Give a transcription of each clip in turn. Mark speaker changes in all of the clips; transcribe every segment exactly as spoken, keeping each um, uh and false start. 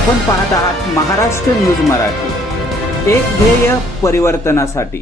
Speaker 1: आपण पाहत आहात महाराष्ट्र न्यूज मराठी, एक ध्येय परिवर्तनासाठी।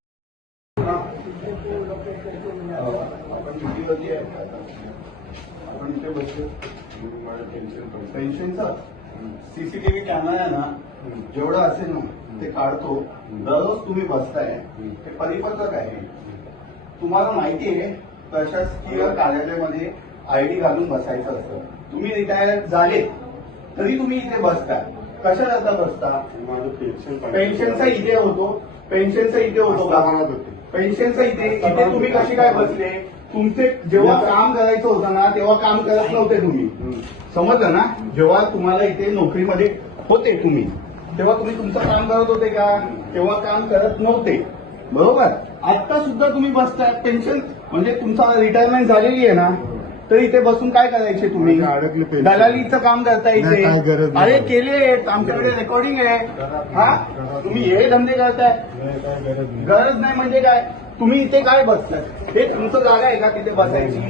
Speaker 2: पेन्शनचा सीसीटीव्ही कॅमेरा आहे ना, जेवढं असेल ना ते काढतो। दररोज तुम्ही बसताय, ते परिपत्रक आहे। तुम्हाला माहिती आहे प्रशासकीय कार्यालयामध्ये आयडी घालून बसायचं असतं। तुम्ही रिटायर झाले तरी तुम्ही इथे बसता, कशाला बसता?
Speaker 3: माझं पेन्शन
Speaker 2: पेन्शनचा इथे होतो, पेन्शनचा इथे होतो का? पेन्शनचा इथे इथे तुम्ही कशी काय बसले? तुमचे जेव्हा काम करायचं होतं ना तेव्हा काम करत नव्हते तुम्ही, समजलं ना? जेव्हा तुम्हाला इथे नोकरीमध्ये होते तुम्ही तेव्हा तुम्ही तुमचं काम करत होते का? तेव्हा काम करत नव्हते, बरोबर? आता सुद्धा तुम्ही बसताय। पेन्शन म्हणजे तुमचा रिटायरमेंट झालेली आहे ना, तर इथे बसून काय करायचे तुम्ही? दलालीचं काम करता इथे? अरे केले, आमच्याकडे रेकॉर्डिंग आहे। हा, तुम्ही हे धंदे करताय? गरज नाही म्हणजे काय? तुम्ही इथे काय बसताय? हे तुमचं जागा आहे का तिथे बसायची?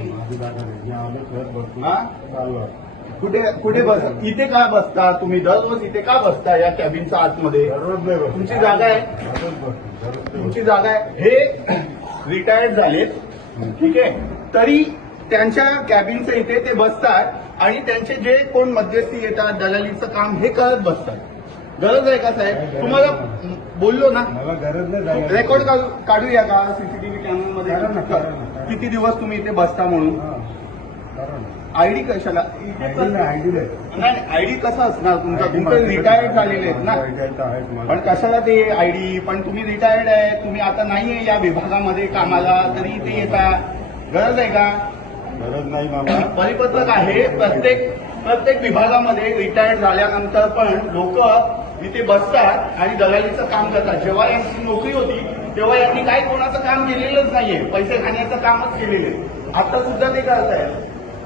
Speaker 2: कुठे कुठे बस इथे का बसता तुम्ही? दररोज इथे का बसता या कॅबिनच्या आतमध्ये? तुमची जागा आहे, तुमची जागा आहे। हे रिटायर्ड झालेत, ठीक आहे, तरी त्यांच्या कॅबिनचं इथे ते बसतात आणि त्यांचे जे कोण मध्यस्थी येतात, दलालीचं काम हे करत बसतात। गरज आहे का साहेब? तुम्हाला बोललो ना,
Speaker 3: गरज नाही।
Speaker 2: रेकॉर्ड काढूया का सीसीटीव्ही कॅमेरामध्ये किती दिवस तुम्ही इथे बसता म्हणून? आयडी कशाला?
Speaker 3: आयडी
Speaker 2: नाही, आयडी कसा असणार तुमचा? तुमचे रिटायर्ड झालेले आहेत ना, पण कशाला ते आयडी? पण तुम्ही रिटायर्ड आहे, तुम्ही आता नाहीये या विभागामध्ये कामाला, तरी इथे येता। गरज आहे का?
Speaker 3: गरज नाही बाबा।
Speaker 2: परिपत्रक आहे प्रत्येक प्रत्येक विभागामध्ये रिटायर्ड झाल्यानंतर पण लोक इथे बसतात आणि दलालीचं काम करतात। जेव्हा यांची नोकरी होती तेव्हा यांनी काय कोणाचं काम केलेलंच नाहीये, पैसे खाण्याचं कामच केलेले। आता सुद्धा ते करतायत।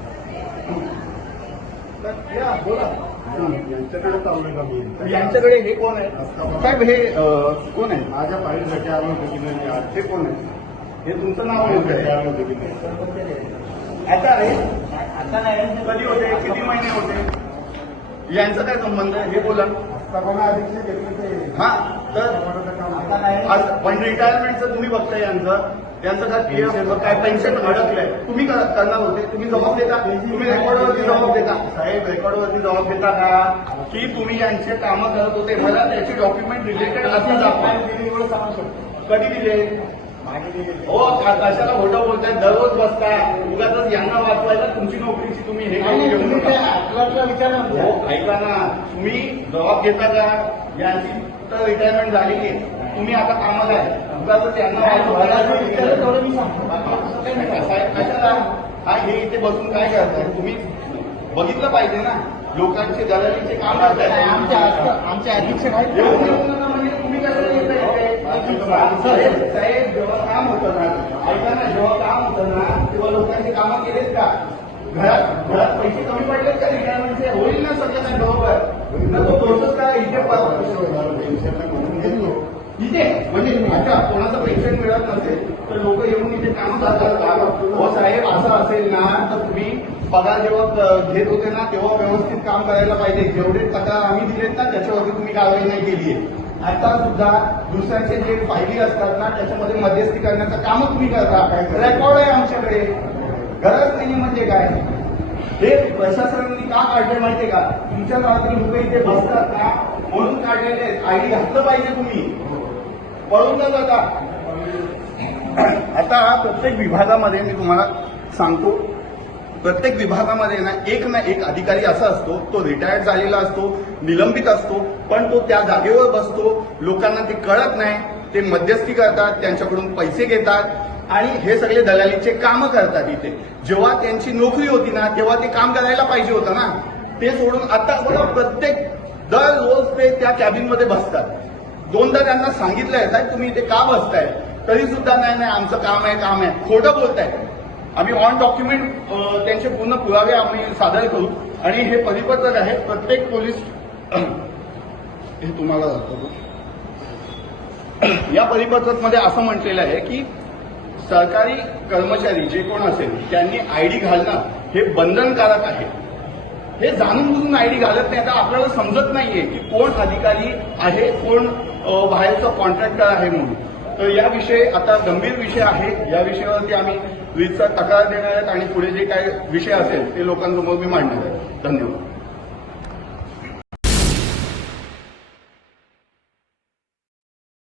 Speaker 2: बोला,
Speaker 3: यांच्याकडे चाललोय का मी?
Speaker 2: यांच्याकडे हे कोण आहे साहेब? हे कोण आहे?
Speaker 3: माझ्या फाईलसाठी आलो होतो की नाही आज?
Speaker 2: हे कोण आहे? हे तुमचं नाव आहे?
Speaker 3: आलो होतो की नाही?
Speaker 2: आता आहे, आता नाही, कधी होते? किती महिने होते? यांचा काय संबंध आहे? हे बोला। हा, तर पण रिटायरमेंटचं तुम्ही बघताय यांचं, यांचं काय पीएफ काय पेन्शन अडकलंय, तुम्ही करणार होते? तुम्ही जबाब देता? तुम्ही रेकॉर्डवरती जबाब देता? साहेब, रेकॉर्डवरती जबाब देता का की तुम्ही यांचे कामं करत होते? मला त्याची डॉक्युमेंट रिलेटेड असं दाखवा। कधी दिले? हो, कशाला खोटं बोलताय? दररोज बसताय, उगाच यांना वाचवायला तुमची नोकरीची तुम्ही हे विचार हो, ऐका ना, तुम्ही जबाब घेता का? यांची तर रिटायरमेंट झालेली आहे, तुम्ही आता कामाला आहे, उगाच यांना वाचवायला कशाला? हा, हे इथे बसून काय करताय तुम्ही? बघितलं पाहिजे ना, लोकांचे दलालीचे काम करताय। आमच्या अधीक्षक आहेत, म्हणजे तुम्ही कशाला येताय? साहेब, जेव्हा काम होतं ना, ऐका ना, जेव्हा काम होतं ना तेव्हा लोकांचे कामं केलेत का? घरात घरात पैसे कमी पडलेत का? रिटायरमेंटचे होईल ना सगळ्यांना, बरोबर? तो प्रोसेस काय इथे इथे म्हणजे आता कोणाचं पेन्शन मिळत नसेल तर लोक येऊन इथे काम करतात। हो साहेब, असं असेल ना तर तुम्ही पगार जेव्हा घेत होते ना तेव्हा व्यवस्थित काम करायला पाहिजे। जेवढे तक्रार आम्ही दिलेत ना त्याच्यावरती तुम्ही कारवाई नाही केली आहे। आता सुद्धा दुसऱ्यांचे जे फायली असतात ना त्याच्यामध्ये मध्यस्थी करण्याचं काम तुम्ही करता। रेकॉर्ड आहे आमच्याकडे। गरज नाही म्हणजे काय? हे प्रशासनाने का काढले माहितीये का? तुमच्या रात्री लोक इथे बसतात ना म्हणून काढलेले। आयडी घातलं पाहिजे तुम्ही, पळून न जाता। आता प्रत्येक विभागामध्ये मी तुम्हाला सांगतो, प्रत्येक विभागामध्ये ना एक ना एक अधिकारी असा असतो, तो रिटायर्ड झालेला असतो, निलंबित असतो, पण तो त्या जागेवर बसतो। लोकांना ते कळत नाही, ते मध्यस्थी करतात, त्यांच्याकडून पैसे घेतात आणि हे सगळे दलालीचे कामं करतात इथे। जेव्हा त्यांची नोकरी होती ना तेव्हा ते काम करायला पाहिजे होतं ना, ते सोडून आता बघा प्रत्येक दररोज ते त्या कॅबिनमध्ये बसतात। दोनदा त्यांना सांगितलंय साहेब तुम्ही इथे का बसताय, तरी सुद्धा नाही नाही आमचं काम आहे काम आहे, खोटं बोलताय। आम्ही ऑन डॉक्युमेंट त्यांचे पूर्ण पुरावे आम्ही सादर करू आणि हे परिपत्रक आहे प्रत्येक पोलीस हे तुम्हाला दाखवतो। या परिपत्रकमध्ये असं म्हटलेलं आहे की सरकारी कर्मचारी जे कोण असेल त्यांनी आयडी घालणं हे बंधनकारक आहे। हे जाणून बुजून आयडी घालत नाही. आता आपल्याला समजत नाहीये की कोण अधिकारी आहे, कोण अ, बाहेरचा कॉन्ट्रॅक्टर आहे म्हणून. तर या विषयी आता गंभीर विषय आहे. या विषयावरती आम्ही वीजचा तक्रार देणार आहेत आणि पुढे जे काही विषय असेल ते लोकांसमोर मी मांडणार आहे. धन्यवाद.